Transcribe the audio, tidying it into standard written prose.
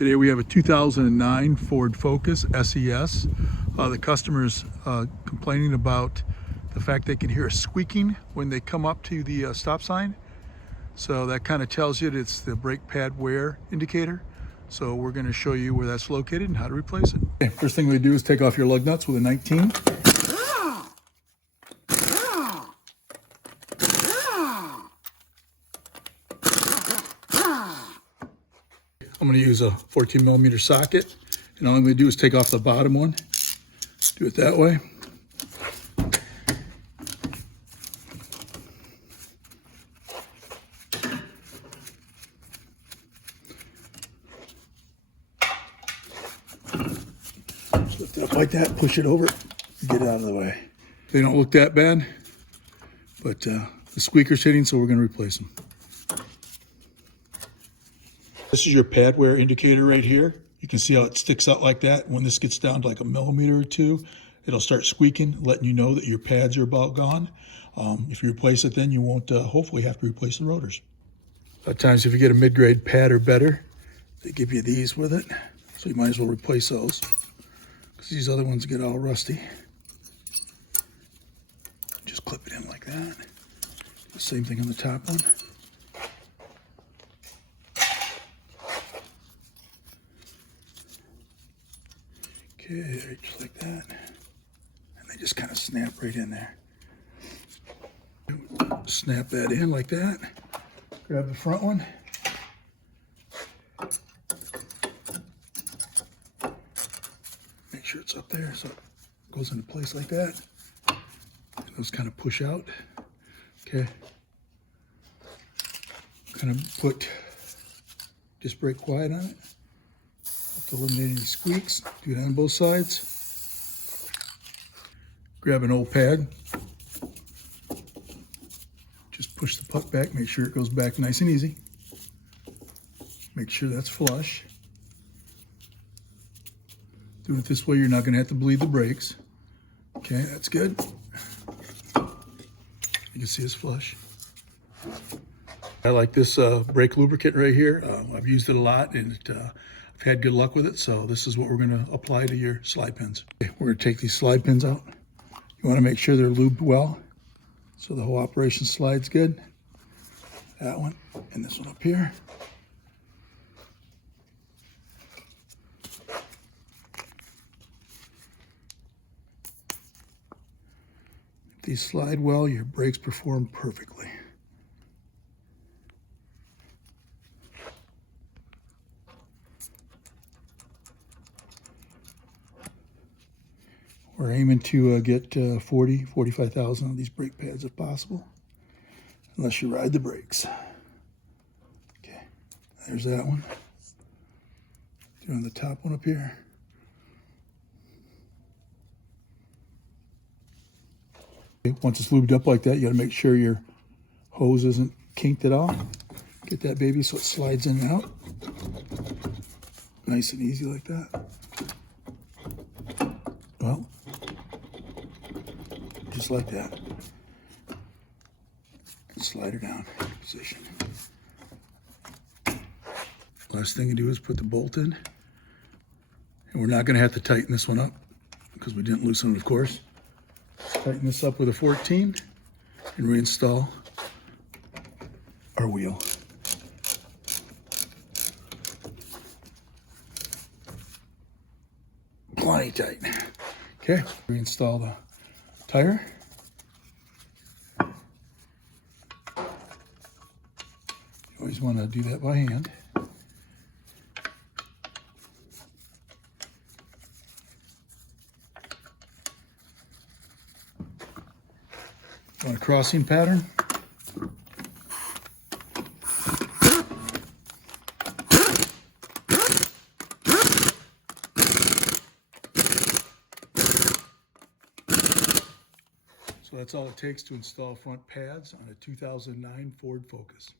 Today we have a 2009 Ford Focus SES. The customer's complaining about the fact they can hear a squeaking when they come up to the stop sign. So that kind of tells you that it's the brake pad wear indicator. So we're going to show you where that's located and how to replace it. Okay, first thing we do is take off your lug nuts with a 19. I'm going to use a 14 millimeter socket, and all I'm going to do is take off the bottom one. Do it that way. Lift it up like that, push it over, get it out of the way. They don't look that bad, but the squeaker's hitting, so we're going to replace them. This is your pad wear indicator right here. You can see how it sticks out like that. When this gets down to like a millimeter or two, it'll start squeaking, letting you know that your pads are about gone. If you replace it, then you won't hopefully have to replace the rotors. At times, if you get a mid-grade pad or better, they give you these with it. So you might as well replace those, because these other ones get all rusty. Just clip it in like that. The same thing on the top one. Okay, just like that. And they just kind of snap right in there. Snap that in like that. Grab the front one. Make sure it's up there so it goes into place like that. And those kind of push out. Okay. Kind of put disc brake quiet on it. To eliminate any squeaks. Do it on both sides. Grab an old pad. Just push the puck back, make sure it goes back nice and easy. Make sure that's flush. Do it this way, you're not going to have to bleed the brakes. Okay, that's good. You can see it's flush. I like this brake lubricant right here. I've used it a lot, and I've had good luck with it, so this is what we're going to apply to your slide pins. Okay, we're going to take these slide pins out. You want to make sure they're lubed well, so the whole operation slides good. That one, and this one up here. If these slide well, your brakes perform perfectly. We're aiming to get 45,000 of these brake pads if possible, unless you ride the brakes. Okay, there's that one. Doing the top one up here. Okay, once it's lubed up like that, you got to make sure your hose isn't kinked at all. Get that baby so it slides in and out. Nice and easy like that. Well, just like that. And slide her down into position. Last thing to do is put the bolt in. And we're not going to have to tighten this one up because we didn't loosen it, of course. Tighten this up with a 14 and reinstall our wheel. Plenty tight. Okay, reinstall the tire. You always want to do that by hand. Want a crossing pattern? So that's all it takes to install front pads on a 2009 Ford Focus.